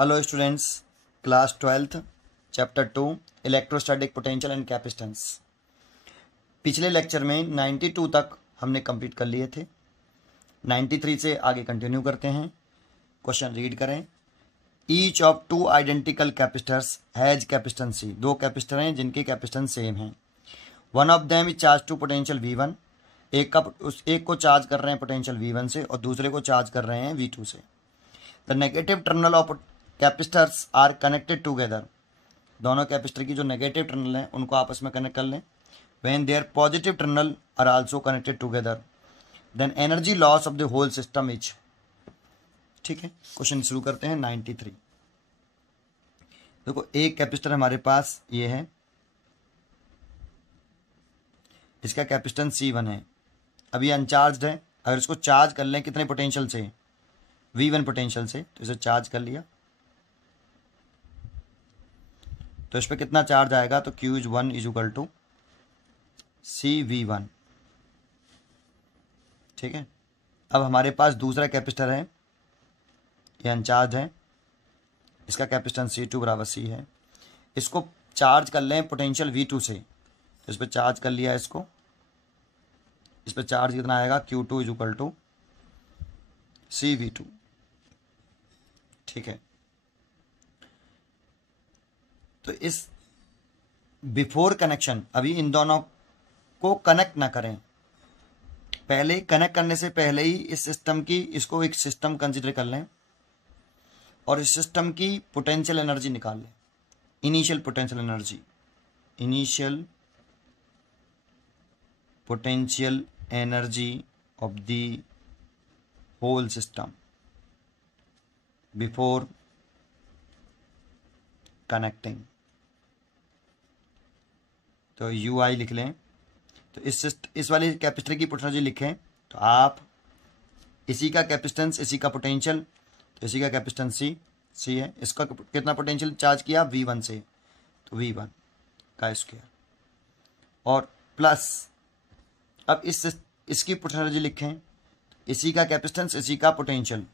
Hello students, class 12th chapter 2 electrostatic potential and capacitance. पिछले lecture में 92 तक हमने कंप्लीट कर लिए थे। 93 से आगे कंटिन्यू करते हैं। क्वेश्चन रीड करें। Each of two identical capacitors has capacitance C. दो कैपेसिटर हैं जिनके कैपेसिटेंस सेम हैं। One of them is charge to potential V1। एक को चार्ज कर रहे हैं पोटेंशियल V1 से और दूसरे को चार्ज कर रहे हैं V2 से। The negative terminal of capacitors are connected together. दोनों कैपेसिटर की जो नेगेटिव टर्मिनल हैं उनको आपस में कनेक्ट कर लें। When their positive terminal are also connected together then energy loss of the whole system is. ठीक है, क्वेश्चन शुरू करते हैं। 93 देखो, एक कैपेसिटर हमारे पास ये है, इसका कैपेसिटेंस C1 है। अभी अनचार्ज है। अगर इसको चार्ज कर लें कितने पोटेंशियल से, V1 पोटेंशियल से, तो इसे चार्ज कर लिया तो इस पर कितना चार्ज आएगा, तो Q1 is equal to CV1। ठीक है, अब हमारे पास दूसरा कैपेसिटर है, ये अनचार्ज है, इसका कैपेसिटेंस C2 बराबर C है। इसको चार्ज कर लें पोटेंशियल V2 से, तो इस पर चार्ज कर लिया इसको। इस पर चार्ज कितना आएगा, Q2 is equal to CV2। ठीक है, तो इस बिफोर कनेक्शन, अभी इन दोनों को कनेक्ट ना करें, पहले कनेक्ट करने से पहले ही इस सिस्टम की, इसको एक सिस्टम कंसीडर कर लें और इस सिस्टम की पोटेंशियल एनर्जी निकाल लें। Initial potential energy, initial potential energy of the whole system before connecting, तो UI लिख लें। तो इस वाले कैपेसिटर की पोटेंशियल लिखें तो आप इसी का कैपेसिटेंस, इसी का पोटेंशियल, तो इसी का कैपेसिटेंस C है। इसका कितना पोटेंशियल चार्ज किया, V1 से, तो V1 का स्क्वायर और प्लस, अब इसकी पोटेंशियल लिखें, इसी का कैपेसिटेंस, इसी का पोटेंशियल,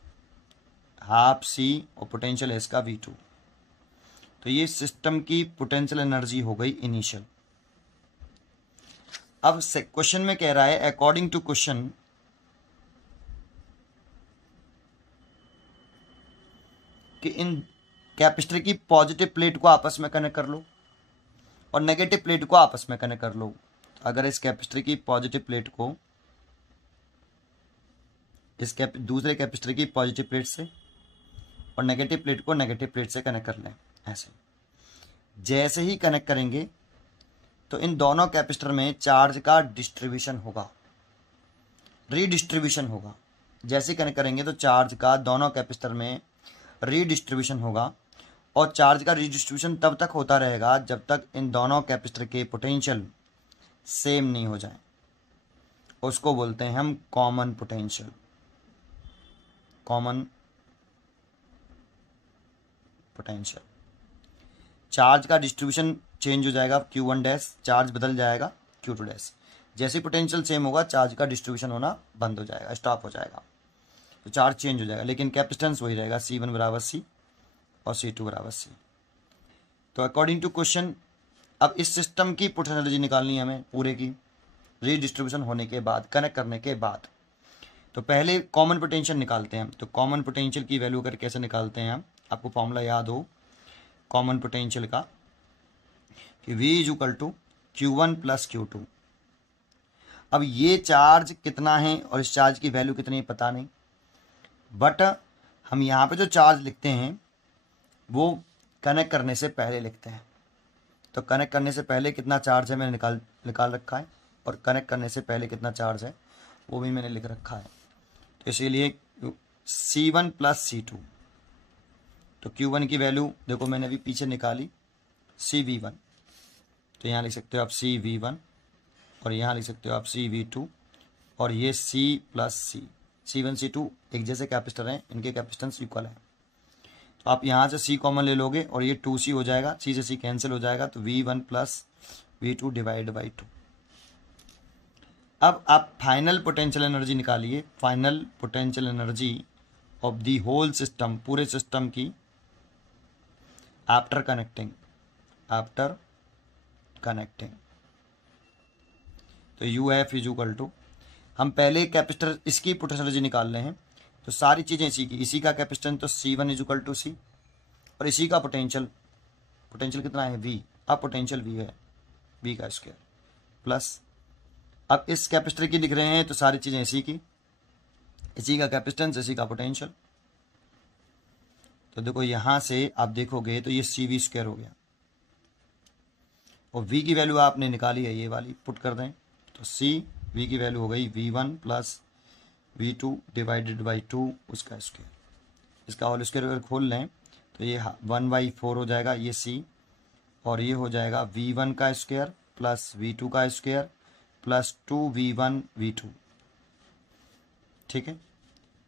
हाफ C और पोटेंशियल है इसका V2। तो ये सिस्टम की पोटेंशियल एनर्जी हो गई इनिशियल। अब क्वेश्चन में कह रहा है, अकॉर्डिंग टू क्वेश्चन, कि इन कैपेसिटर की पॉजिटिव प्लेट को आपस में कनेक्ट कर लो और नेगेटिव प्लेट को आपस में कनेक्ट कर लो। अगर इस कैपेसिटर की पॉजिटिव प्लेट को इस दूसरे कैपेसिटर की पॉजिटिव प्लेट से और नेगेटिव प्लेट को नेगेटिव प्लेट से कनेक्ट कर लें, ऐसे जैसे ही कनेक्ट करेंगे तो इन दोनों कैपेसिटर में चार्ज का डिस्ट्रीब्यूशन होगा, रीडिस्ट्रीब्यूशन होगा। जैसे ही कनेक्ट करेंगे तो चार्ज का दोनों कैपेसिटर में रीडिस्ट्रीब्यूशन होगा और चार्ज का रीडिस्ट्रीब्यूशन तब तक होता रहेगा जब तक इन दोनों कैपेसिटर के पोटेंशियल सेम नहीं हो जाए। उसको बोलते हैं हम common potential, common potential. Charge का डिस्ट्रीब्यूशन चेंज हो जाएगा, Q1 डैश, चार्ज बदल जाएगा Q2 डैश। जैसे पोटेंशियल सेम होगा चार्ज का डिस्ट्रीब्यूशन होना बंद हो जाएगा, स्टॉप हो जाएगा, तो चार्ज चेंज हो जाएगा, लेकिन कैपेसिटेंस वही रहेगा, C1 बराबर C और C2 बराबर C। तो अकॉर्डिंग टू क्वेश्चन, अब इस सिस्टम की पोटेंशियल एनर्जी निकालनी है हमें पूरे की, रीडिस्ट्रीब्यूशन होने के बाद, कनेक्ट करने के बाद। तो पहले कॉमन पोटेंशियल निकालते हैं। तो कॉमन पोटेंशियल की वैल्यू कर कैसे निकालते हैं हम, आपको फॉर्मूला याद हो कॉमन पोटेंशियल का, कि V is equal to Q1 plus Q2। अब ये चार्ज कितना है और इस चार्ज की वैल्यू कितनी है पता नहीं, बट हम यहाँ पे जो चार्ज लिखते हैं वो कनेक्ट करने से पहले लिखते हैं। तो कनेक्ट करने से पहले कितना चार्ज है मैंने निकाल रखा है, और कनेक्ट करने से पहले कितना चार्ज है वो भी मैंने लिख रखा है। तो इसीलिए C1 प्लस C2, तो Q1 की वैल्यू देखो मैंने अभी पीछे निकाली, CV1, तो यहाँ लिख सकते हो आप CV1 और यहाँ लिख सकते हो आप CV2, और ये C plus C, C1 C2 एक जैसे कैपेसिटर हैं, इनके कैपेसिटेंस इक्वल है। तो आप यहाँ से C कॉमन ले लोगे और ये 2C हो जाएगा, C से C कैंसिल हो जाएगा, तो V1 plus V2 divide by 2। अब आप फाइनल पोटेंशियल एनर्जी निकालिए, final potential energy of the whole system, पूरे सिस्टम की आफ्टर कनेक्टिंग, आफ्टर कनेक्टिंग। तो U F is equal to, हम पहले कैपेसिटर इसकी पोटेंशियल एनर्जी निकाल रहे हैं, तो सारी चीज़ें इसी की, इसी का कैपेसिटेंस तो C1 इज इक्वल टू सी, और इसी का पोटेंशियल, पोटेंशियल कितना है V, अब पोटेंशियल V है V का स्क्वायर प्लस, अब इस कैपेसिटर की लिख रहे हैं तो सारी चीज़ें इसी की, इसी का कैपेसिटेंस इसी का पोटेंशियल। तो देखो यहाँ से आप देखोगे तो ये CV स्क्वायर हो गया, और V की वैल्यू आपने निकाली है ये वाली, पुट कर दें तो V की वैल्यू हो गई V1 plus V2 divided by 2 उसका स्क्वायर, इसका होल स्क्वायर अगर खोल लें तो ये 1/4 हो जाएगा ये C, और ये हो जाएगा V1 का स्क्वायर प्लस V2 का स्क्वायर प्लस 2V1 V2। ठीक है,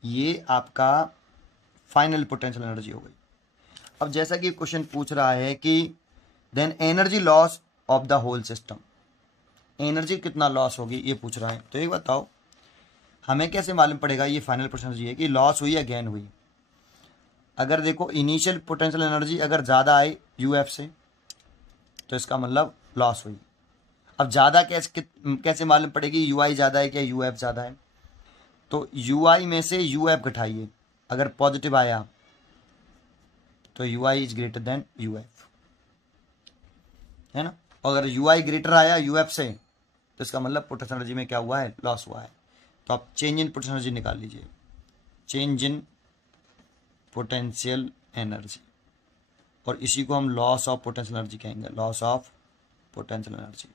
ये आपका फाइनल पोटेंशियल एनर्जी हो गई। अब जैसा कि क्वेश्चन पूछ रहा है कि then energy loss of the whole system, energy कितना लॉस होगी ये पूछ रहा है। तो एक बताओ हमें कैसे मालूम पड़ेगा ये फाइनल पोटेंशियल एनर्जी है कि लॉस हुई या गेन हुई। अगर देखो इनिशियल पोटेंशियल एनर्जी अगर ज़्यादा आई यूएफ से तो इसका मतलब लॉस हुई। अब ज़्यादा कैसे मालूम पड़ेगी यूआई ज़्यादा है क्या यूएफ ज़्यादा है, तो यूआई में से यूएफ घटाइए, अगर पॉजिटिव आया तो UI is greater than UF, है ना। अगर यूआई ग्रेटर आया यूएफ से तो इसका मतलब पोटेंशियल एनर्जी में क्या हुआ है, लॉस हुआ है। तो आप चेंज इन पोटेंशियल एनर्जी निकाल लीजिए, चेंज इन पोटेंशियल एनर्जी, और इसी को हम लॉस ऑफ पोटेंशियल एनर्जी कहेंगे, लॉस ऑफ पोटेंशियल एनर्जी।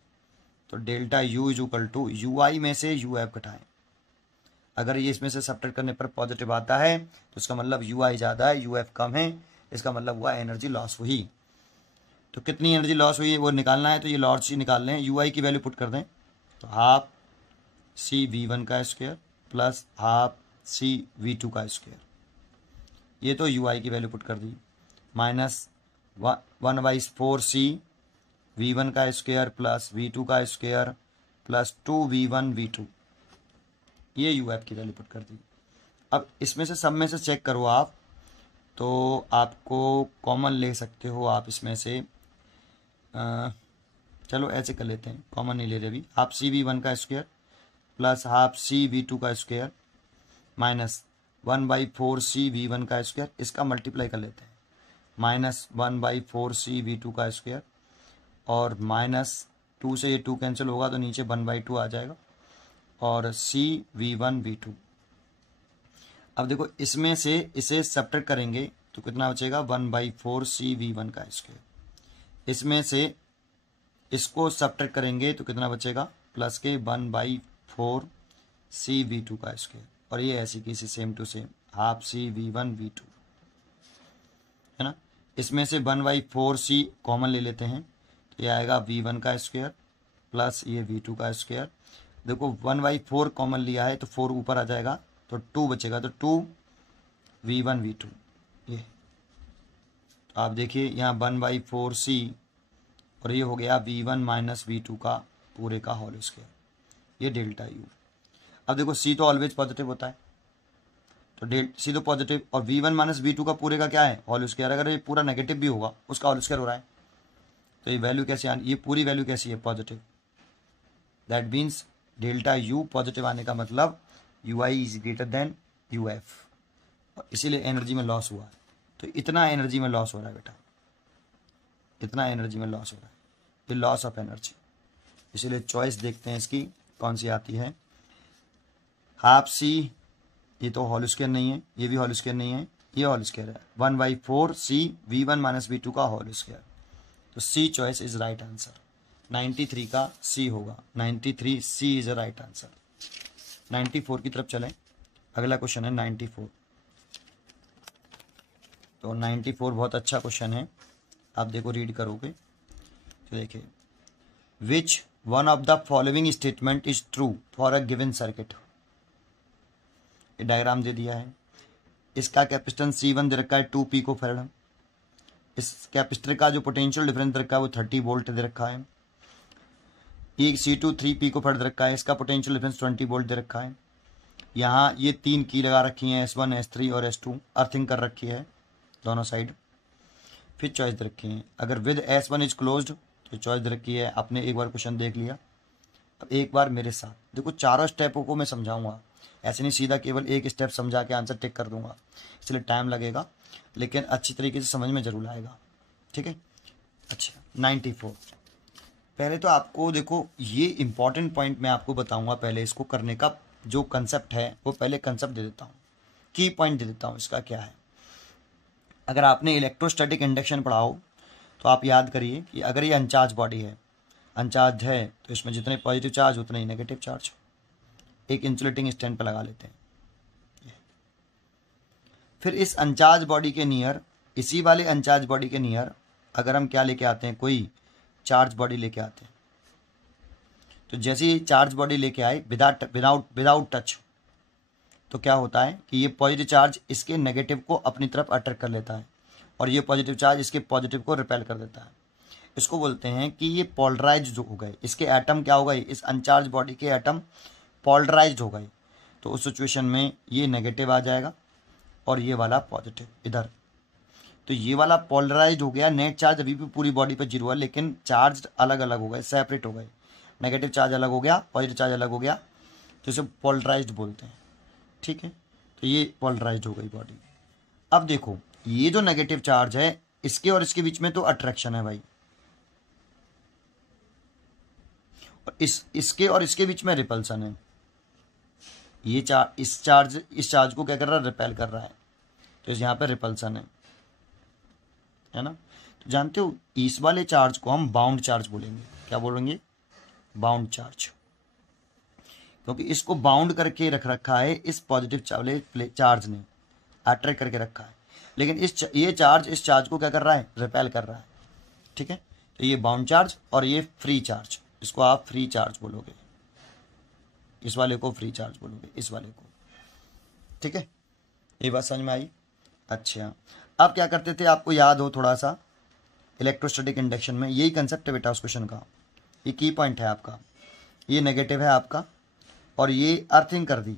तो delta U is equal to UI में से यूएफ घटाएं, अगर ये इसमें से सब्ट्रैक्ट करने पर पॉजिटिव आता है तो इसका मतलब यूआई ज़्यादा है यूएफ कम है, इसका मतलब हुआ एनर्जी लॉस हुई। तो कितनी एनर्जी लॉस हुई है वो निकालना है, तो ये लॉस ही निकाल लें, यूआई की वैल्यू पुट कर दें तो हाफ CV1 का स्क्वायर प्लस हाफ CV2 का स्क्वायर, ये तो यूआई की वैल्यू पुट कर दी, माइनस 1/4 CV1 का स्क्वायर प्लस V2 का स्क्वायर प्लस 2V1 V2, ये यूएफ की वैल्यू पुट कर दी। अब इसमें से सब में से चेक करो आप, तो आपको कॉमन ले सकते हो आप इसमें से, चलो ऐसे कर लेते हैं, कॉमन नहीं ले रहे अभी, हाफ CV1 का स्क्वायर प्लस हाफ CV2 का स्क्वायर माइनस 1/4 CV1 का स्क्वायर, इसका मल्टीप्लाई कर लेते हैं, माइनस 1/4 CV2 का स्क्वायर, और माइनस 2 से ये 2 कैंसिल होगा तो नीचे 1/2 आ जाएगा, और CV1 V2। अब देखो इसमें से इसे सब्ट्रैक्ट करेंगे तो कितना बचेगा 1/4 CV1 का स्क्वायर, इसमें से इसको सब्ट्रैक्ट करेंगे तो कितना बचेगा प्लस के 1/4 CV2 का स्क्वायर, और ये ऐसी की same to same half CV1 V2, है ना। इसमें से 1/4 C कॉमन ले लेते हैं तो ये आएगा V1 का स्क्वायर प्लस ये V2 का स्क्वायर, देखो 1/4 कॉमन लिया है तो 4 ऊपर आ जाएगा तो 2 बचेगा, तो 2V1 V2, ये तो आप देखिए यहाँ 1/4 C और ये हो गया V1 माइनस V2 का पूरे का होल स्क्वायर, ये डेल्टा यू। अब देखो C तो ऑलवेज पॉजिटिव होता है, तो C तो पॉजिटिव, और V1 माइनस V2 का पूरे का क्या है होल स्क्वायर, अगर ये पूरा नेगेटिव भी होगा उसका होल स्क्वायर हो रहा है, तो ये वैल्यू कैसे आनी, ये पूरी वैल्यू कैसी है positive, that means delta U positive आने का मतलब UI is greater than UF, और इसीलिए एनर्जी में लॉस हुआ है। तो इतना एनर्जी में लॉस हो रहा है बेटा, इतना एनर्जी में लॉस हो रहा है, ये लॉस ऑफ एनर्जी। इसीलिए चॉइस देखते हैं इसकी कौन सी आती है, हाफ C, ये तो होल स्क्वायर नहीं है, ये भी होल स्क्वायर नहीं है, ये होल स्क्वायर है, 1/4 CV1 माइनस V2 का होल स्क्वायर, तो C choice is right answer, 93 का C होगा, 93 C is a right answer. 94 की तरफ चलें, अगला क्वेश्चन है 94। तो 94 बहुत अच्छा क्वेश्चन है, आप देखो रीड करोगे तो देखिए, which one of the following statement is true for a given circuit, ये डायग्राम दे दिया है, इसका कैपेसिटेंस C1 दे रखा है 2 पिकोफैराड, इस कैपेसिटर का जो पोटेंशियल डिफरेंस दे रखा है वो 30 वोल्ट दे रखा है, ये C2 3 पिकोफैराड दे रखा है, इसका पोटेंशियल डिफरेंस 20 वोल्ट दे रखा है, यहाँ ये 3 की लगा रखी हैं S1 S3 और S2, अर्थिंग कर रखी है दोनों साइड, फिर चॉइस दे रखी है। अगर विद S1 इज क्लोज्ड तो चॉइस दे रखी है। आपने एक बार क्वेश्चन देख लिया, अब एक बार मेरे साथ देखो, चारों स्टेपों को मैं समझाऊंगा, ऐसे नहीं सीधा केवल एक स्टेप समझा के आंसर टिक कर दूंगा, इसलिए टाइम लगेगा, लेकिन अच्छी तरीके से समझ में जरूर आएगा। ठीक है। अच्छा 94, पहले तो आपको देखो ये इंपॉर्टेंट पॉइंट मैं आपको बताऊंगा, पहले इसको करने का जो कंसेप्ट है वो पहले कंसेप्ट दे देता हूँ, की पॉइंट दे देता हूँ इसका क्या है। अगर आपने इलेक्ट्रोस्टैटिक इंडक्शन पढ़ा हो तो आप याद करिए कि अगर ये अनचार्ज बॉडी है, अनचार्ज है, तो इसमें जितने पॉजिटिव चार्ज उतने ही नेगेटिव चार्ज। एक इंसुलेटिंग स्टैंड पर लगा लेते हैं। फिर इस अनचार्ज बॉडी के नियर, इसी वाले अनचार्ज बॉडी के नियर अगर हम क्या लेके आते हैं, कोई चार्ज बॉडी लेके आते हैं, तो जैसे ही चार्ज बॉडी लेके आए विदाउट टच, तो क्या होता है कि ये पॉजिटिव चार्ज इसके नेगेटिव को अपनी तरफ अट्रैक्ट कर लेता है और ये पॉजिटिव चार्ज इसके पॉजिटिव को रिपेल कर देता है। इसको बोलते हैं कि ये पोलराइज जो हो गए, इसके एटम क्या हो गए, इस अनचार्ज बॉडी के एटम पोलराइज हो गए। तो उस सिचुएशन में ये नेगेटिव आ जाएगा और ये वाला पॉजिटिव इधर, तो ये वाला पोलराइज हो गया। नेट चार्ज अभी भी पूरी बॉडी पर जीरो है, लेकिन चार्ज अलग अलग हो गए, सेपरेट हो गए। नेगेटिव चार्ज अलग हो गया, पॉजिटिव चार्ज अलग हो गया, तो इसे पोलराइज्ड बोलते हैं। ठीक है, तो ये पोलराइज्ड हो गई बॉडी। अब देखो ये जो नेगेटिव चार्ज है, इसके और इसके बीच में तो अट्रैक्शन है भाई, और इसके और इसके बीच में रिपल्सन है। ये इस चार्ज को क्या कर रहा है, रिपेल कर रहा है, तो यहाँ पे रिपल्सन है ना। तो जानते हो इस वाले चार्ज को हम बाउंड चार्ज बोलेंगे। क्या बोलेंगे, बाउंड चार्ज, क्योंकि इसको बाउंड करके रख रखा है इस पॉजिटिव चार्ज ने, अट्रैक्ट करके रखा है, लेकिन ये चार्ज इस चार्ज को क्या कर रहा है, रिपेल कर रहा है। ठीक है, तो ये बाउंड चार्ज और ये फ्री चार्ज, इसको आप फ्री चार्ज बोलोगे, इस वाले को फ्री चार्ज बोलोगे, इस वाले को। ठीक है, ये बात समझ में आई। अच्छा, अब क्या करते थे, आपको याद हो थोड़ा सा, इलेक्ट्रोस्टैटिक इंडक्शन में यही कंसेप्ट है बेटा उस क्वेश्चन का। ये की पॉइंट है आपका, ये नेगेटिव है आपका और ये अर्थिंग कर दी,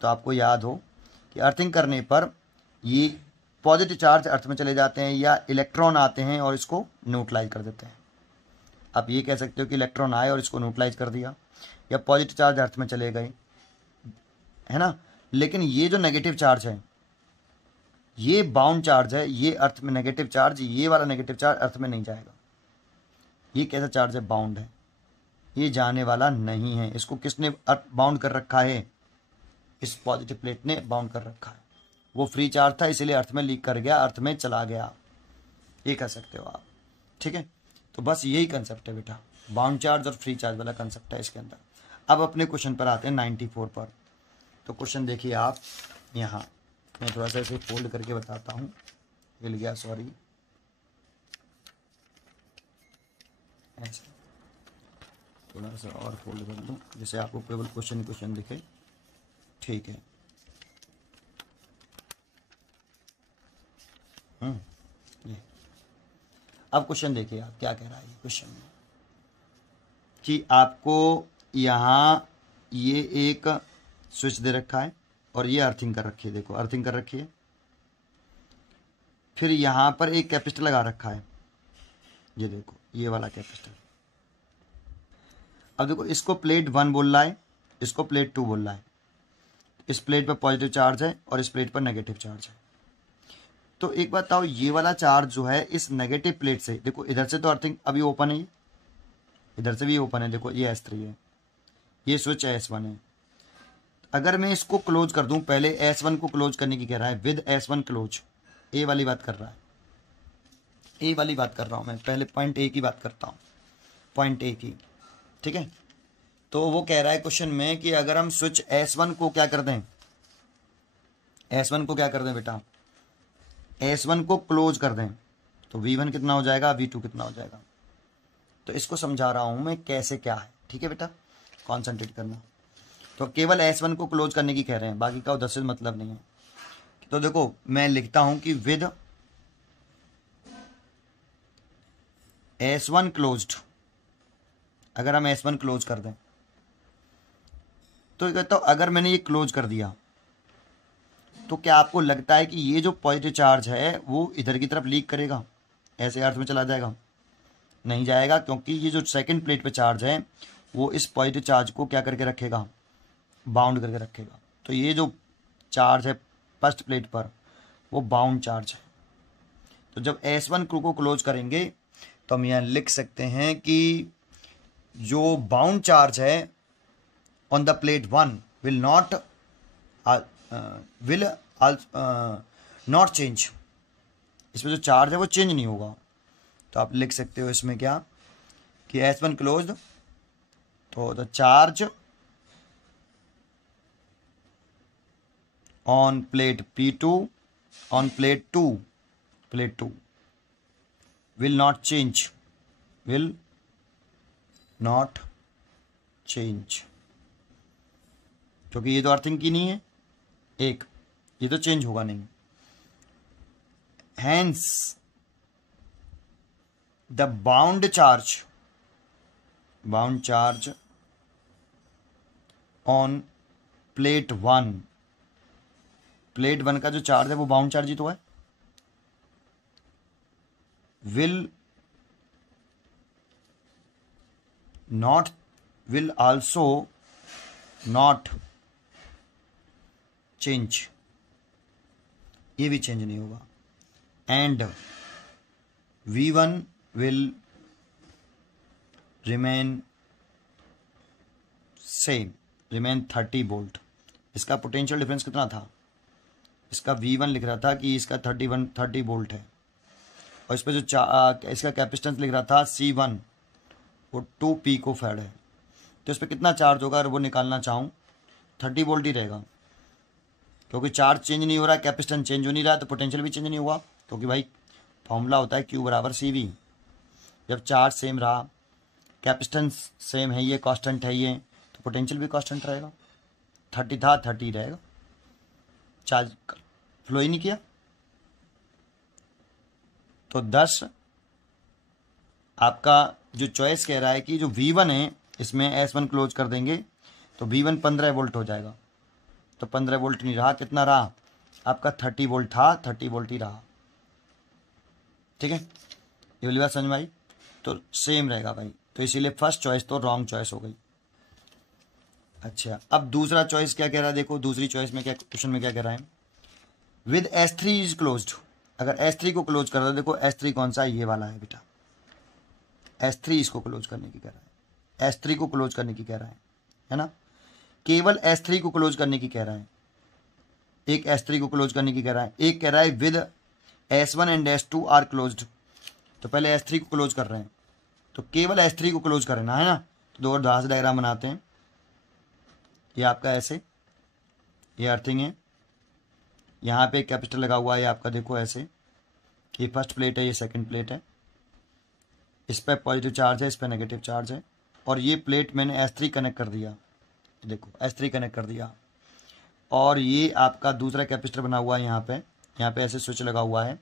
तो आपको याद हो कि अर्थिंग करने पर ये पॉजिटिव चार्ज अर्थ में चले जाते हैं या इलेक्ट्रॉन आते हैं और इसको न्यूट्रलाइज कर देते हैं। आप ये कह सकते हो कि इलेक्ट्रॉन आए और इसको न्यूट्रलाइज कर दिया, या पॉजिटिव चार्ज अर्थ में चले गए, है ना। लेकिन ये जो नेगेटिव चार्ज है, ये बाउंड चार्ज है, ये अर्थ में नेगेटिव चार्ज, ये वाला नेगेटिव चार्ज अर्थ में नहीं जाएगा। ये कैसा चार्ज है, बाउंड है, ये जाने वाला नहीं है। इसको किसने बाउंड कर रखा है, इस पॉजिटिव प्लेट ने बाउंड कर रखा है। वो फ्री चार्ज था, इसलिए अर्थ में लीक कर गया, अर्थ में चला गया, ये कह सकते हो आप। ठीक है, तो बस यही कंसेप्ट है बेटा, बाउंड चार्ज और फ्री चार्ज वाला कंसेप्ट है इसके अंदर। अब अपने क्वेश्चन पर आते हैं 94 पर। तो क्वेश्चन देखिए आप यहाँ, मैं थोड़ा सा इसे फोल्ड करके बताता हूँ, हिल गया, सॉरी, ऐसे थोड़ा सा और फोल्ड कर दूँ जिससे आपको केवल क्वेश्चन दिखे। ठीक है, ये अब क्वेश्चन देखिए आप क्या कह रहा है क्वेश्चन में, कि आपको यहाँ ये एक स्विच दे रखा है और ये अर्थिंग कर रखी है, देखो अर्थिंग कर रखी है। फिर यहाँ पर एक कैपेसिटर लगा रखा है, ये देखो ये वाला कैपेसिटर। अब देखो इसको प्लेट 1 बोल रहा है, इसको प्लेट 2 बोल रहा है। इस प्लेट पर पॉजिटिव चार्ज है और इस प्लेट पर नेगेटिव चार्ज है। तो एक बात बताओ, ये वाला चार्ज जो है इस नेगेटिव प्लेट से, देखो इधर से तो अर्थिंग अभी ओपन है, इधर से भी ओपन है, देखो ये S3 है, ये स्विच S1 है। अगर मैं इसको क्लोज कर दूं, पहले S1 को क्लोज करने की कह रहा है, विद S1 क्लोज, ए वाली बात कर रहा है, ए वाली बात कर रहा हूं मैं, पहले पॉइंट ए की बात करता हूं, पॉइंट ए की। ठीक है, तो वो कह रहा है क्वेश्चन में कि अगर हम स्विच S1 को क्या कर दें, S1 को क्या कर दें बेटा, S1 को क्लोज कर दें, तो V1 कितना हो जाएगा, V2 कितना हो जाएगा। तो इसको समझा रहा हूं मैं कैसे क्या है। ठीक है बेटा, कॉन्सेंट्रेट करना। तो केवल S1 को क्लोज करने की कह रहे हैं, बाकी का उधर से मतलब नहीं है। तो देखो मैं लिखता हूं कि विद S1 क्लोज्ड, अगर हम S1 क्लोज कर दें, तो कहता हूं अगर मैंने ये क्लोज कर दिया, तो क्या आपको लगता है कि ये जो पॉजिटिव चार्ज है वो इधर की तरफ लीक करेगा, ऐसे अर्थ में चला जाएगा? नहीं जाएगा, क्योंकि ये जो सेकंड प्लेट पे चार्ज है वो इस पॉजिटिव चार्ज को क्या करके रखेगा, बाउंड करके रखेगा। तो ये जो चार्ज है फर्स्ट प्लेट पर वो बाउंड चार्ज है। तो जब S1 को क्लोज करेंगे तो हम यहाँ लिख सकते हैं कि जो बाउंड चार्ज है on the plate 1 will not not change. इसमें जो चार्ज है वो चेंज नहीं होगा। तो आप लिख सकते हो इसमें क्या कि S1 क्लोज्ड, तो the charge on plate P2 on plate 2 will not change, will not change, क्योंकि ये तो अर्थिंग की नहीं है एक, ये तो चेंज होगा नहीं। Hence the bound charge on plate 1 का जो चार्ज है वो बाउंड चार्ज ही तो है, will also not change, ये भी चेंज नहीं होगा। And V1 will remain same, remain 30 volt. इसका पोटेंशियल डिफरेंस कितना था, इसका V1 लिख रहा था कि इसका 30 वोल्ट है, और इस पर जो इसका कैपेसिटेंस लिख रहा था C1 वो 2 पिकोफैराड है। तो इस पर कितना चार्ज होगा अगर वो निकालना चाहूँ, 30 वोल्ट ही रहेगा, क्योंकि चार्ज चेंज नहीं हो रहा है, कैपेसिटेंस चेंज हो नहीं रहा है, तो पोटेंशियल भी चेंज नहीं हुआ। क्योंकि भाई फॉर्मूला होता है Q बराबर CV। जब चार्ज सेम रहा, कैपेसिटेंस सेम है, ये कांस्टेंट है ये, तो पोटेंशियल भी कांस्टेंट रहेगा। 30 था 30 रहेगा, चार्ज फ्लो ही नहीं किया। तो 10 आपका जो चॉइस कह रहा है कि जो V1 है इसमें S1 क्लोज कर देंगे तो V1 15 वोल्ट हो जाएगा। तो 15 वोल्ट नहीं रहा, कितना रहा आपका 30 वोल्ट था, 30 वोल्ट ही रहा। ठीक है, ये वाली बात समझ में आई? तो सेम रहेगा भाई, तो इसीलिए फर्स्ट चॉइस तो रॉन्ग चॉइस हो गई। अच्छा, अब दूसरा चॉइस क्या कह रहा है, देखो दूसरी चॉइस में क्या, क्वेश्चन में क्या कह रहा है, विद S3 इज क्लोज्ड। अगर S3 को क्लोज कर दो, देखो S3 कौन सा है, ये वाला है बेटा, S3 इसको क्लोज करने की कह रहा है, S3 को क्लोज करने की कह रहा है ना, केवल S3 को क्लोज करने की कह रहा है। एक S3 को क्लोज करने की कह रहा है, एक कह रहा है with S1 and S2 are closed. तो पहले S3 को क्लोज कर रहे हैं, तो केवल S3 को क्लोज करना है ना। तो दो और धार से डायग्राम बनाते हैं, ये आपका ऐसे, ये अर्थिंग है, यहाँ पे एक कैपेसिटर लगा हुआ है आपका, देखो ऐसे, ये फर्स्ट प्लेट है, ये सेकंड प्लेट है, इस पर पॉजिटिव चार्ज है, इस पर नेगेटिव चार्ज है, और ये प्लेट मैंने S3 कनेक्ट कर दिया, देखो S3 कनेक्ट कर दिया, और ये आपका दूसरा कैपेसिटर बना हुआ है यहाँ पे ऐसे स्विच लगा हुआ है।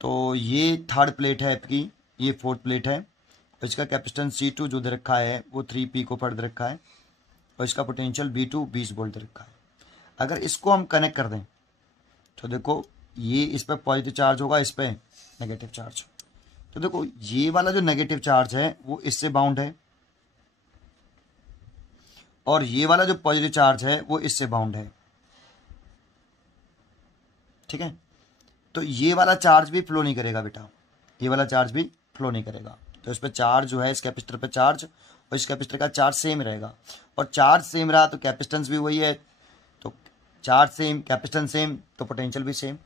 तो ये थर्ड प्लेट है आपकी, ये फोर्थ प्लेट है, और इसका कैपेसिटेंस C2 जो दे रखा है वो 3 पिकोफैराड दे रखा है, और इसका पोटेंशियल V2 20 वोल्ट दे रखा है। अगर इसको हम कनेक्ट कर दें तो देखो ये इस पर पॉजिटिव चार्ज होगा, इस पर नेगेटिव चार्ज। तो देखो ये वाला जो नेगेटिव चार्ज है वो इससे बाउंड है, और ये वाला जो पॉजिटिव चार्ज है वो इससे बाउंड है। ठीक है, तो ये वाला चार्ज भी फ्लो नहीं करेगा बेटा, ये वाला चार्ज भी फ्लो नहीं करेगा। तो इस पर चार्ज जो है, इस कैपेसिटर पे चार्ज और इस कैपेसिटर का चार्ज सेम रहेगा, और चार्ज सेम रहा तो कैपेसिटेंस भी वही है, तो चार्ज सेम कैपेसिटेंस सेम तो पोटेंशियल भी सेम।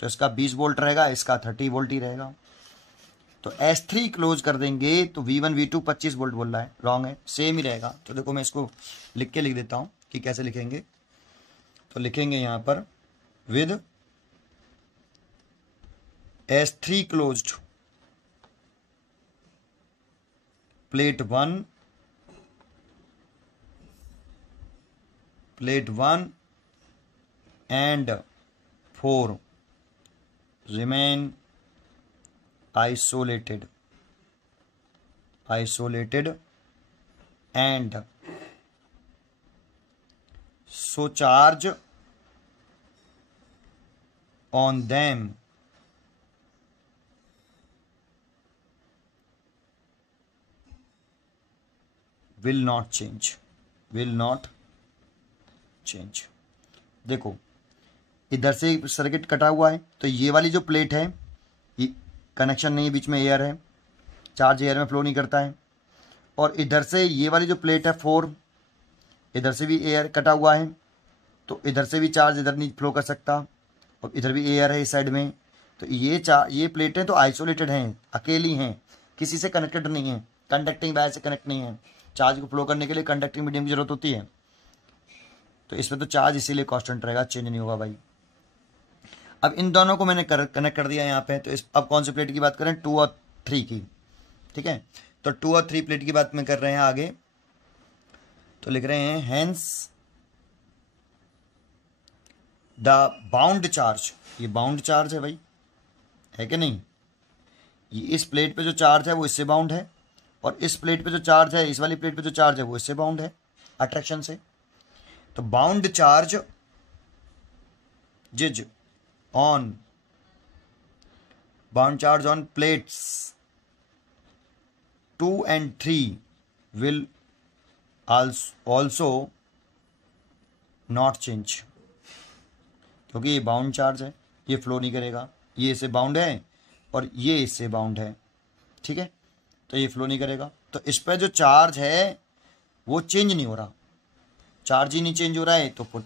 तो इसका 20 वोल्ट रहेगा, इसका 30 वोल्ट ही रहेगा। तो S3 क्लोज कर देंगे तो V1 V2 25 वोल्ट बोल रहा है, रॉन्ग है, सेम ही रहेगा। तो देखो मैं इसको लिख देता हूँ कि कैसे लिखेंगे। तो लिखेंगे यहाँ पर with S3 closed plate 1 and 4 remain isolated and so charge on them will not change, will not change. देखो इधर से सर्किट कटा हुआ है, तो ये वाली जो प्लेट है ये कनेक्शन नहीं है, बीच में एयर है, चार्ज एयर में फ्लो नहीं करता है। और इधर से ये वाली जो प्लेट है 4, इधर से भी एयर कटा हुआ है, तो इधर से भी चार्ज इधर नहीं फ्लो कर सकता, और इधर भी एयर है इस साइड में। तो ये प्लेटें तो आइसोलेटेड हैं, अकेली हैं, किसी से कनेक्टेड नहीं है, कंडक्टिंग वायर से कनेक्ट नहीं है। चार्ज को फ्लो करने के लिए कंडक्टिंग मीडियम की जरूरत होती है, तो इसमें तो चार्ज इसीलिए कांस्टेंट रहेगा, चेंज नहीं होगा भाई। अब इन दोनों को मैंने कनेक्ट कर दिया यहाँ पे। तो अब कौन सी प्लेट की बात करें, 2 और 3 की, ठीक है। तो 2 और 3 प्लेट की बात में कर रहे हैं आगे। तो लिख रहे हैं हेंस द बाउंड चार्ज, ये बाउंड चार्ज है भाई, है कि नहीं। ये इस प्लेट पे जो चार्ज है वो इससे बाउंड है, और इस प्लेट पे जो चार्ज है, इस वाली प्लेट पे जो चार्ज है वो इससे बाउंड है अट्रैक्शन से। तो बाउंड चार्ज जिज on, bound charge on plates 2 and 3 will also not change, क्योंकि ये बाउंड चार्ज है, ये फ्लो नहीं करेगा, ये इससे बाउंड है और ये इससे बाउंड है, ठीक है। तो ये फ्लो नहीं करेगा, तो इस पर जो चार्ज है वो चेंज नहीं हो रहा, चार्ज ही नहीं चेंज हो रहा है। तो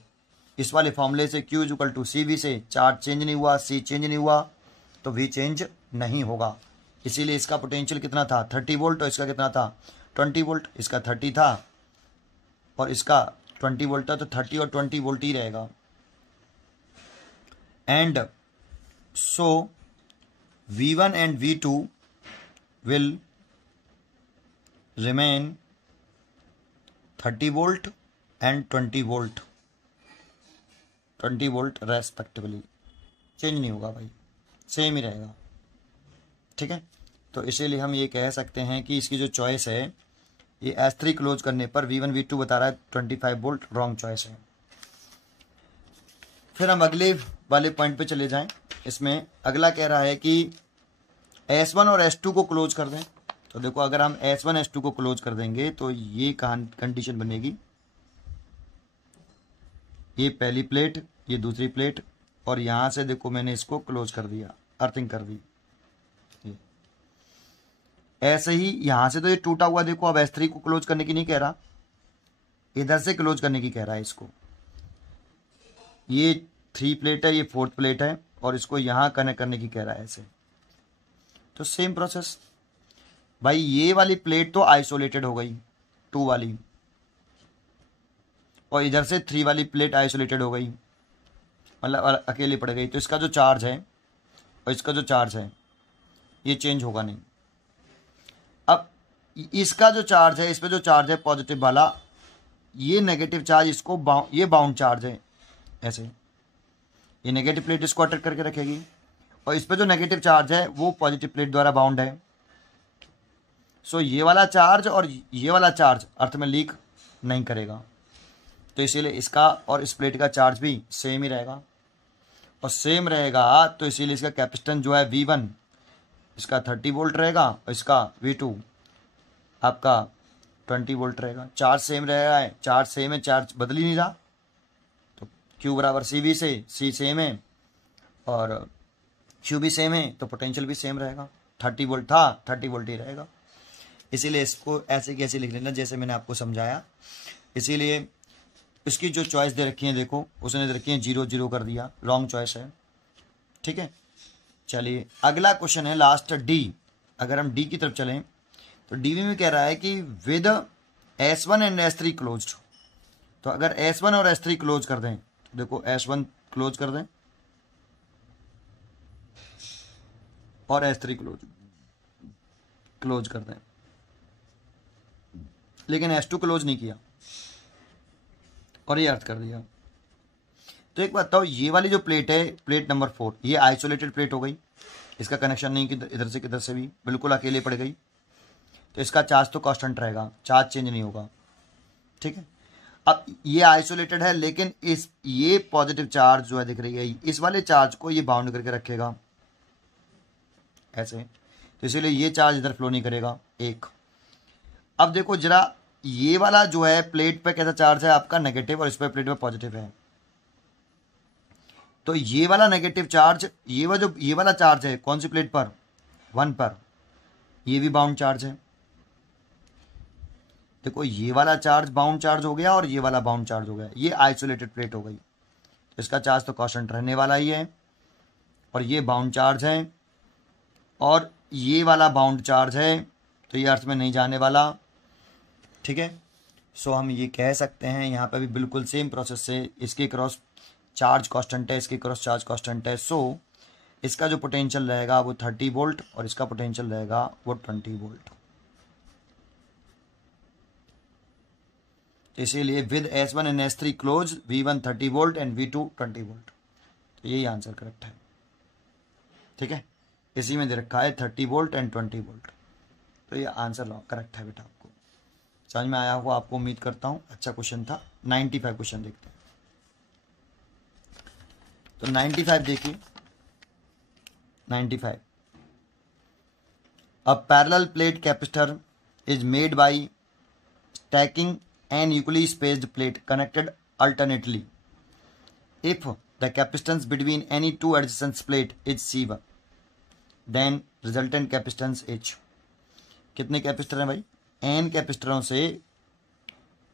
इस वाले फॉर्मूले से Q = CV से चार्ज चेंज नहीं हुआ, C चेंज नहीं हुआ, तो V चेंज नहीं होगा। इसीलिए इसका पोटेंशियल कितना था 30 वोल्ट, और इसका कितना था 20 वोल्ट। इसका 30 था और इसका 20 वोल्ट था, तो 30 और 20 वोल्ट ही रहेगा। And so V1 and V2 will remain 30 volt and 20 volt, 20 volt respectively, change नहीं होगा भाई, सेम ही रहेगा, ठीक है। तो इसीलिए हम ये कह सकते हैं कि इसकी जो चॉइस है ये S3 क्लोज करने पर V1 V2 बता रहा है 25 वोल्ट, रॉन्ग चॉइस है। फिर हम अगले वाले पॉइंट पे चले जाएं। इसमें अगला कह रहा है कि S1 और S2 को क्लोज कर दें। तो देखो अगर हम S1 S2 को क्लोज कर देंगे तो ये कंडीशन बनेगी, ये पहली प्लेट, ये दूसरी प्लेट, और यहाँ से देखो मैंने इसको क्लोज कर दिया, अर्थिंग कर दी। ऐसे ही यहाँ से तो ये टूटा हुआ, देखो अब S3 को क्लोज करने की नहीं कह रहा, इधर से क्लोज करने की कह रहा है इसको। ये 3 प्लेट है, ये 4th प्लेट है, और इसको यहाँ कनेक्ट करने की कह रहा है ऐसे। तो सेम प्रोसेस भाई, ये वाली प्लेट तो आइसोलेटेड हो गई 2 वाली, और इधर से 3 वाली प्लेट आइसोलेटेड हो गई, मतलब अकेली पड़ गई। तो इसका जो चार्ज है और इसका जो चार्ज है ये चेंज होगा नहीं। अब इसका जो चार्ज है, इस पर जो चार्ज है पॉजिटिव वाला, ये नेगेटिव चार्ज इसको ये बाउंड चार्ज है ऐसे, ये नेगेटिव प्लेट इसको अट्रैक्ट करके रखेगी, और इस पर जो नेगेटिव चार्ज है वो पॉजिटिव प्लेट द्वारा बाउंड है। सो ये वाला चार्ज और ये वाला चार्ज अर्थ में लीक नहीं करेगा, तो इसीलिए इसका और इस प्लेट का चार्ज भी सेम ही रहेगा। और सेम रहेगा तो इसीलिए इसका कैपेसिटेंस जो है V1 इसका 30 वोल्ट रहेगा, और इसका V2 आपका 20 वोल्ट रहेगा। चार्ज सेम रहेगा है, चार्ज सेम है, चार्ज बदल ही नहीं रहा। तो Q = CV से C सेम है और Q भी सेम है, तो पोटेंशियल भी सेम रहेगा। 30 वोल्ट था, 30 वोल्ट ही रहेगा। इसीलिए इसको ऐसे कैसे लिख लेना जैसे मैंने आपको समझाया। इसीलिए इसकी जो चॉइस दे रखी है, देखो उसने दे रखी है 0 0 कर दिया, रॉन्ग चॉइस है, ठीक है। चलिए अगला क्वेश्चन है लास्ट D। अगर हम D की तरफ चलें तो D में कह रहा है कि with S1 and S3 closed. तो अगर S1 और S3 क्लोज कर दें, तो देखो S1 क्लोज कर दें और S3 क्लोज कर दें, लेकिन S2 क्लोज नहीं किया और ये अर्थ कर दिया। तो एक बात बताओ, ये वाली जो प्लेट है, प्लेट नंबर 4, ये आइसोलेटेड प्लेट हो गई, इसका कनेक्शन नहीं इधर से किधर से भी, बिल्कुल अकेले पड़ गई। तो इसका चार्ज तो कांस्टेंट रहेगा, चार्ज चेंज नहीं होगा, ठीक है। अब ये आइसोलेटेड है, लेकिन ये पॉजिटिव चार्ज जो है दिख रही है, इस वाले चार्ज को ये बाउंड करके रखेगा ऐसे, तो इसीलिए ये चार्ज इधर फ्लो नहीं करेगा। एक अब देखो जरा ये वाला जो है प्लेट पे कैसा चार्ज है आपका नेगेटिव और इस पे प्लेट पे पॉजिटिव है। तो ये वाला नेगेटिव चार्ज, ये वाला चार्ज है कौन सी प्लेट पर, 1 पर, ये भी बाउंड चार्ज है। देखो ये वाला चार्ज बाउंड चार्ज हो गया और ये वाला बाउंड चार्ज हो गया, ये आइसोलेटेड प्लेट हो गई, तो इसका चार्ज तो कांस्टेंट रहने वाला ही है। और ये बाउंड चार्ज है और ये वाला बाउंड चार्ज है, तो ये अर्थ में नहीं जाने वाला। ठीक है, सो हम ये कह सकते हैं यहाँ पे भी बिल्कुल सेम प्रोसेस से, इसके क्रॉस चार्ज कांस्टेंट है, इसके क्रॉस चार्ज कांस्टेंट है, सो इसका जो पोटेंशियल रहेगा वो 30 वोल्ट और इसका पोटेंशियल रहेगा वो 20 वोल्ट। इसीलिए with S1 and S3 close, V1 30 volt and V2 20 volt. तो यही आंसर करेक्ट है। ठीक है, इसी में दे रखा है 30 वोल्ट एंड 20 वोल्ट, तो ये आंसर करेक्ट है बेटा। आपको समझ में आया होगा, आपको उम्मीद करता हूँ। अच्छा क्वेश्चन था। 95 क्वेश्चन देखते हैं। तो 95 देखिए, 95 a parallel plate capacitor is made by stacking an equally spaced plate connected alternately. If the capacitance between any two adjacent plate is C1, then resultant capacitance H. कितने कैपेसिटर हैं भाई, n कैपेसिटरों से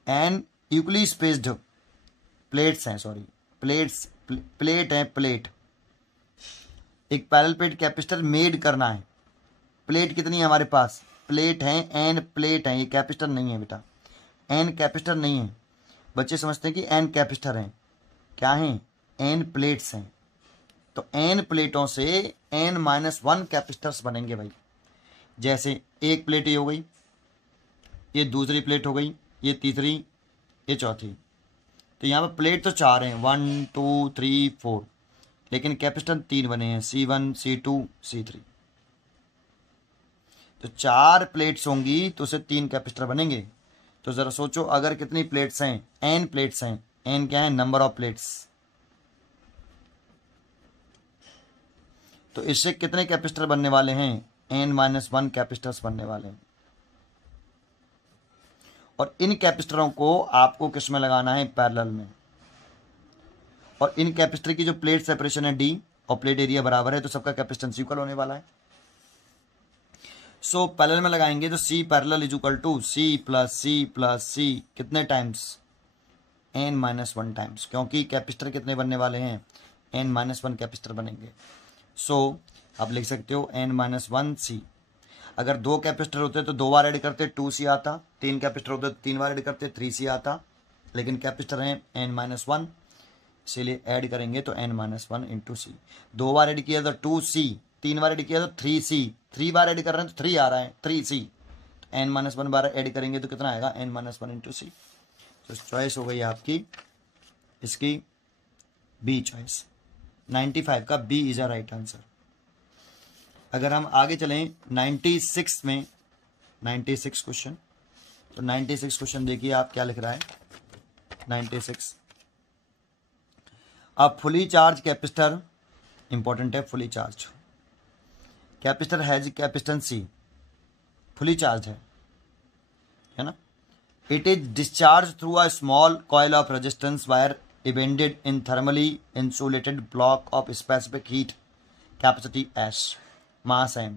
n equally spaced plates हैं, sorry plate है, plate एक parallel plate capacitor made करना है। Plate कितनी है हमारे पास, प्लेट हैं n प्लेट हैं, ये कैपेसिटर नहीं है बेटा, n कैपेसिटर नहीं है। बच्चे समझते हैं कि n कैपेसिटर हैं, क्या हैं, n प्लेट्स हैं। तो n प्लेटों से n-1 कैपेसिटर्स बनेंगे भाई। जैसे एक प्लेट ये हो गई, ये दूसरी प्लेट हो गई, ये तीसरी, ये चौथी। तो यहाँ पर प्लेट तो 4 हैं, 1 2 3 4, लेकिन कैपेसिटर 3 बने हैं, C1 C2 C3। तो 4 प्लेट्स होंगी तो उसे 3 कैपेसिटर बनेंगे। तो ज़रा सोचो, अगर कितनी प्लेट्स हैं, n प्लेट्स हैं, n क्या है, नंबर ऑफ प्लेट्स, तो इससे कितने कैपेसिटर बनने वाले हैं, n-1 कैपेसिटर्स बनने वाले हैं। और इन कैपेसिटरों को आपको किस में लगाना है, पैरेलल में। और इन कैपेसिटर की जो प्लेट सेपरेशन है d और प्लेट एरिया बराबर है, तो सबका कैपेसिटेंस इक्वल होने वाला है। सो पैरेलल में लगाएंगे तो C parallel is equal to C plus C कितने टाइम्स, n-1 टाइम्स, क्योंकि कैपेसिटर कितने बनने वाले हैं, n-1 कैपेसिटर बनेंगे। सो आप लिख सकते हो n-1 C। अगर 2 कैपेसिटर होते तो 2 बार ऐड करते 2C आता, 3 कैपेसिटर होते तो 3 बार ऐड करते 3C आता, लेकिन कैपेसिटर हैं n-1, इसीलिए ऐड करेंगे तो n-1 इंटू C। 2 बार ऐड किया तो 2C, 3 बार ऐड किया तो 3C, 3 बार ऐड कर रहे हैं तो 3 आ रहा है, 3C। तो n-1 बार ऐड करेंगे तो कितना आएगा, n-1 इंटू C। तो चॉइस हो गई आपकी इसकी बी चॉइस, 95 का B is a right answer. अगर हम आगे चलें 96 में, 96 क्वेश्चन, तो 96 क्वेश्चन देखिए आप क्या लिख रहा है। 96 अब फुली चार्ज कैपेसिटर, इंपॉर्टेंट है, fully charge capacitor has capacitance C, fully charge है ना। It is discharge through a small coil of resistance wire embedded in thermally insulated block of specific heat capacity S, mass M.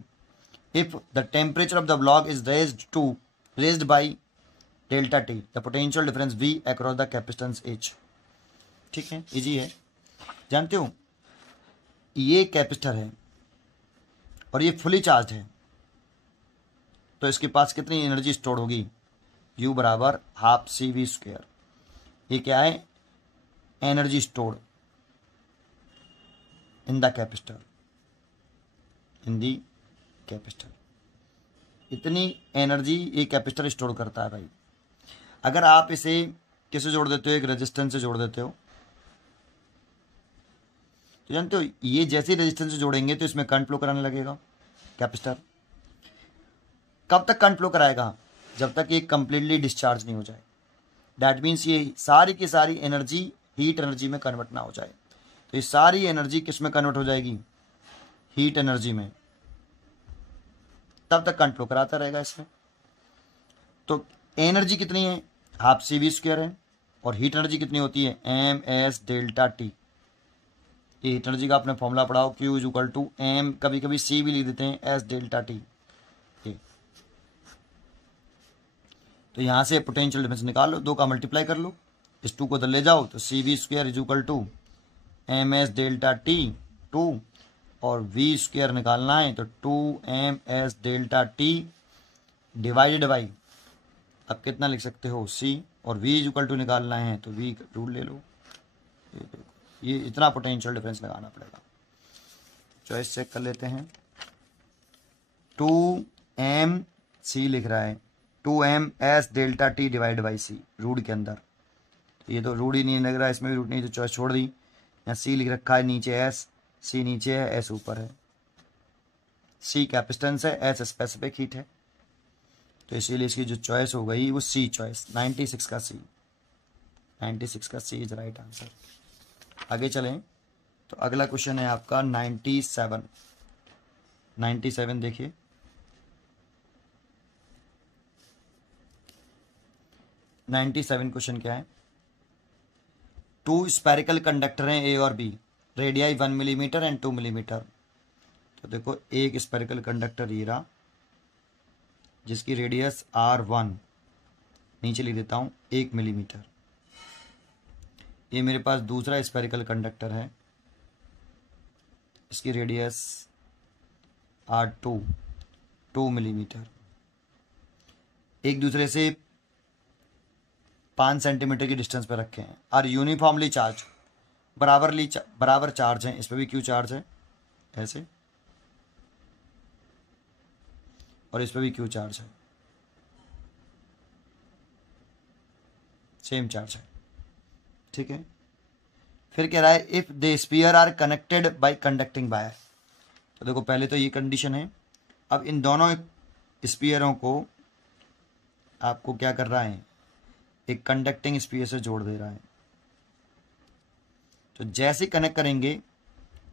If the temperature of the block is raised by delta T, the potential difference V across the capacitance H. ठीक है, easy है। जानते हो ये capacitor है और ये fully charge है, तो इसके पास कितनी एनर्जी स्टोर होगी, U बराबर हाफ CV²। ये क्या है, energy stored in the capacitor, इतनी एनर्जी ये कैपेसिटर स्टोर करता है भाई। अगर आप इसे किसे जोड़ देते हो, एक रेजिस्टेंस से जोड़ देते हो, तो जानते हो ये जैसे रेजिस्टेंस से जोड़ेंगे तो इसमें करंट फ्लो कराने लगेगा कैपेसिटर। कब तक करंट फ्लो कराएगा, जब तक ये कंप्लीटली डिस्चार्ज नहीं हो जाए। दैट मीन्स ये सारी की सारी एनर्जी हीट एनर्जी में कन्वर्ट ना हो जाए। तो ये सारी एनर्जी किस में कन्वर्ट हो जाएगी, हीट एनर्जी में, तब तक करंट फ्लो कराता रहेगा इसमें। तो एनर्जी कितनी है, हाफ सी वी स्क्वायर है, और हीट एनर्जी कितनी होती है, एम एस डेल्टा टी। ये हीट एनर्जी का आपने फॉर्मूला पढ़ाओ, Q is equal to M, कभी कभी सी भी लिख देते हैं, एस डेल्टा टी। तो यहाँ से पोटेंशियल डिफरेंस निकाल लो, 2 का मल्टीप्लाई कर लो, इस 2 को उधर ले जाओ, तो C v square is equal to m S delta t 2, और वी स्क्वायर निकालना है तो 2 ms delta t divided by, अब कितना लिख सकते हो, सी, और v इज इक्वल टू निकालना है तो v रूल ले लो। ये इतना पोटेंशियल डिफरेंस लगाना पड़ेगा। चॉइस चेक कर लेते हैं। 2mc लिख रहा है, 2ms delta T divide by C root के अंदर, तो ये तो रूट ही नहीं लग रहा है, इसमें भी रूट नहीं, तो चॉइस छोड़ दी। यहाँ सी लिख रखा है, नीचे एस, सी नीचे है, एस ऊपर है। सी कैपेसिटेंस है, एस स्पेसिफिक हीट है, तो इसीलिए इसकी जो चॉइस हो गई वो सी चॉइस, 96 का सी, 96 का सी इज राइट आंसर। आगे चलें तो अगला क्वेश्चन है आपका 97 देखिए। क्वेश्चन क्या है, 2 स्पेरिकल कंडक्टर हैं ए और B, radii 1 millimetre and 2 millimetre. तो देखो एक स्पेरिकल कंडक्टर ये रहा जिसकी रेडियस R1, नीचे लिख देता हूँ 1 मिलीमीटर। ये मेरे पास दूसरा स्पेरिकल कंडक्टर है, इसकी रेडियस R2 2 मिलीमीटर। एक दूसरे से 5 सेंटीमीटर की डिस्टेंस पर रखे हैं, और यूनिफॉर्मली चार्ज, बराबर चार्ज है, इस पर भी क्यू चार्ज है ऐसे, और इस पर भी क्यू चार्ज है, सेम चार्ज है, ठीक है। फिर कह रहा है if the sphere are connected by conducting wire. तो देखो पहले तो ये कंडीशन है, अब इन दोनों स्पीयरों को आपको क्या कर रहा है, एक कंडक्टिंग स्पीयर से जोड़ दे रहा है। तो जैसे कनेक्ट करेंगे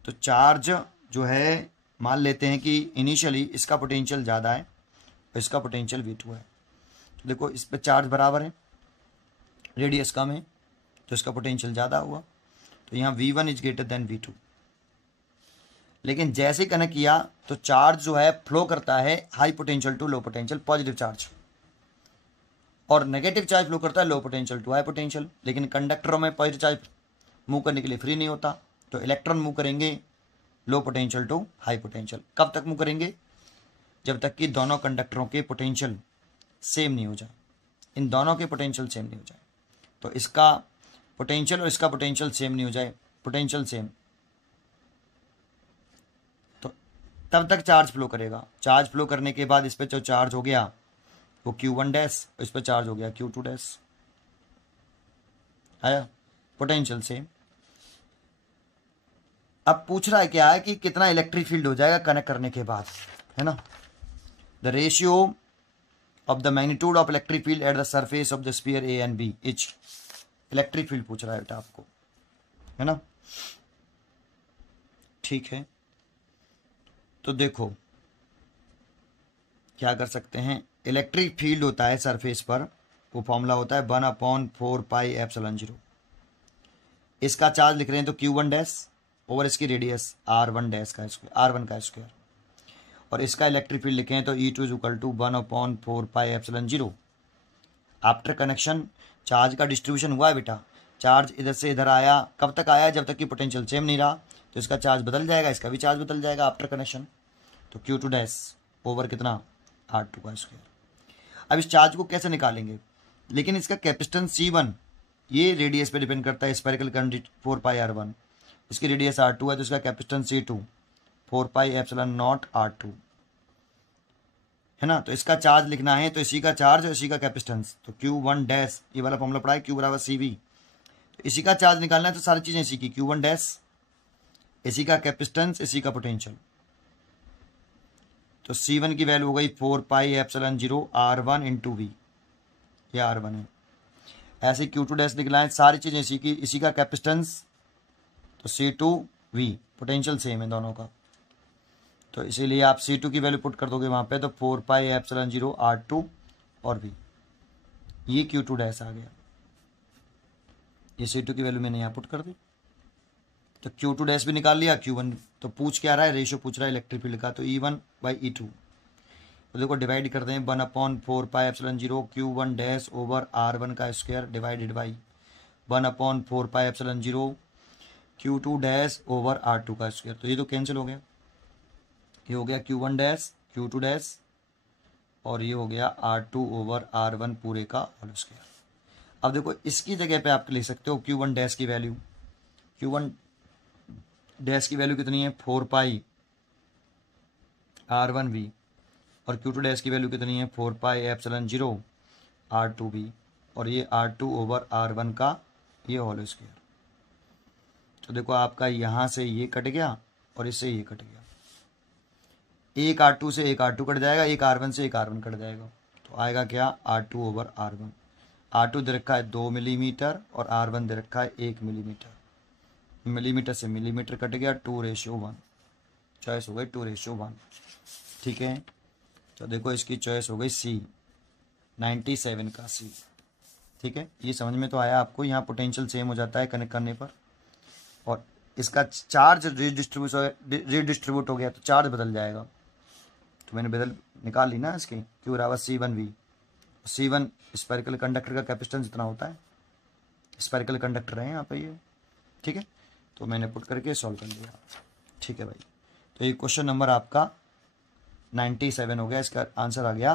तो चार्ज जो है, मान लेते हैं कि इनिशियली इसका पोटेंशियल ज़्यादा है और इसका पोटेंशियल V2 है। तो देखो इस पर चार्ज बराबर है, रेडियस कम है, तो इसका पोटेंशियल ज़्यादा हुआ, तो यहाँ V1 is greater than V2। लेकिन जैसे ही कनेक्ट किया तो चार्ज जो है फ्लो करता है high potential to low potential positive charge, और नेगेटिव चार्ज फ्लो करता है low potential to high potential. लेकिन कंडक्टरों में पॉजिटिव चार्ज मूव करने के लिए फ्री नहीं होता, तो इलेक्ट्रॉन मूव करेंगे low potential to high potential. कब तक मूव करेंगे, जब तक कि दोनों कंडक्टरों के पोटेंशियल सेम नहीं हो जाए, इन दोनों के पोटेंशियल सेम नहीं हो जाए। तो इसका पोटेंशियल और इसका पोटेंशियल सेम नहीं हो जाए, पोटेंशियल सेम, तो तब तक चार्ज फ्लो करेगा। चार्ज फ्लो करने के बाद इस पर जो चार्ज हो गया वो Q1 डैश, इस पर चार्ज हो गया Q2 डैश, आया पोटेंशियल सेम। अब पूछ रहा है क्या है कि कितना इलेक्ट्रिक फील्ड हो जाएगा कनेक्ट करने के बाद, है ना। The ratio of the magnitude of electric field at the surface of the sphere A and B each. Electric field पूछ रहा है बेटा आपको, है ना, ठीक है। तो देखो क्या कर सकते हैं, इलेक्ट्रिक फील्ड होता है सरफेस पर, वो फॉर्मूला होता है 1/4πε0। इसका चार्ज लिख रहे हैं तो Q1 डैश ओवर इसकी रेडियस R1 डैश का स्क्वायर, R1 का स्क्वायर, और इसका इलेक्ट्रिक फील्ड लिखें तो E2 is equal to 1/4πε0। After connection charge का डिस्ट्रीब्यूशन हुआ है बेटा, चार्ज इधर से इधर आया, कब तक आया, जब तक कि पोटेंशियल सेम नहीं रहा, तो इसका चार्ज बदल जाएगा, इसका भी चार्ज बदल जाएगा आफ्टर कनेक्शन। तो Q2 डैश ओवर कितना R2 का स्क्वायर। अब इस चार्ज को कैसे निकालेंगे, लेकिन इसका कैपेसिटेंस C1 ये रेडियस पे डिपेंड करता है, स्पेरिकल कंडक्टर 4πr1, इसकी रेडियस R2 है, तो इसका कैपेसिटेंस C2 4πε0 R2, है ना। तो इसका चार्ज लिखना है तो इसी का चार्ज और इसी का कैपेसिटेंस, तो Q1 डैश, ये वाला फॉर्मूला पढ़ा है, Q बराबर CV, तो इसी का चार्ज निकालना है, तो सारी चीज़ें इसी की, Q1 डैश, इसी का कैपेसिटेंस, इसी का पोटेंशियल। तो C1 की वैल्यू हो गई 4πε0 R1 इंटू V, ये R1 है। ऐसे Q2 डैश निकला है, सारी चीज़ें इसी की, इसी का कैपेसिटेंस, तो C2V, पोटेंशियल सेम है दोनों का, तो इसीलिए आप C2 की वैल्यू पुट कर दोगे वहाँ पे, तो 4πε0 R2 और V। ये Q2 डैश आ गया, ये C2 की वैल्यू मैंने यहाँ पुट कर दी, तो Q2 डैश भी निकाल लिया, Q1 तो पूछ क्या रहा है, रेशियो पूछ रहा है इलेक्ट्रिक फील्ड का, तो E1/E2, तो देखो डिवाइड करते हैं 1/4πε0 Q1 डैश ओवर R1 का square divided by 1/4πε0 Q2 dash over R2 का स्क्वायर, तो ये तो कैंसिल हो गया, ये हो गया Q1 डैश Q2 डैश और ये हो गया R2 ओवर R1 पूरे का होल स्क्वायर। अब देखो इसकी जगह पे आप लिख सकते हो Q1 डैश की वैल्यू, Q1 डैश की वैल्यू कितनी है 4π R1V और Q2 डैश की वैल्यू कितनी है 4πε0 R2V और ये R2 ओवर R1 का ये होल स्क्वायर। तो देखो आपका यहाँ से ये कट गया और इससे ये कट गया, एक R2 से एक R2 कट जाएगा, एक R1 से एक R1 कट जाएगा, तो आएगा क्या R2 ओवर R1। R2 दे रखा है 2 मिलीमीटर और R1 दे रखा है 1 मिलीमीटर, मिलीमीटर से मिलीमीटर कट गया 2:1, चॉइस हो गई 2:1। ठीक है, तो देखो इसकी चॉइस हो गई C, 97 का C। ठीक है, ये समझ में तो आया आपको, यहाँ पोटेंशियल सेम हो जाता है कनेक्ट करने पर, और इसका चार्ज रिडिस्ट्रीब्यूट हो गया तो चार्ज बदल जाएगा, तो मैंने बदल निकाल ली ना इसकी, Q बराबर C1V। C1 स्पेरिकल कंडक्टर का कैपेसिटेंस इतना होता है, स्पेरिकल कंडक्टर है यहाँ पे ये। ठीक है, तो मैंने पुट करके सॉल्व कर लिया। ठीक है भाई, तो ये क्वेश्चन नंबर आपका 97 हो गया, इसका आंसर आ गया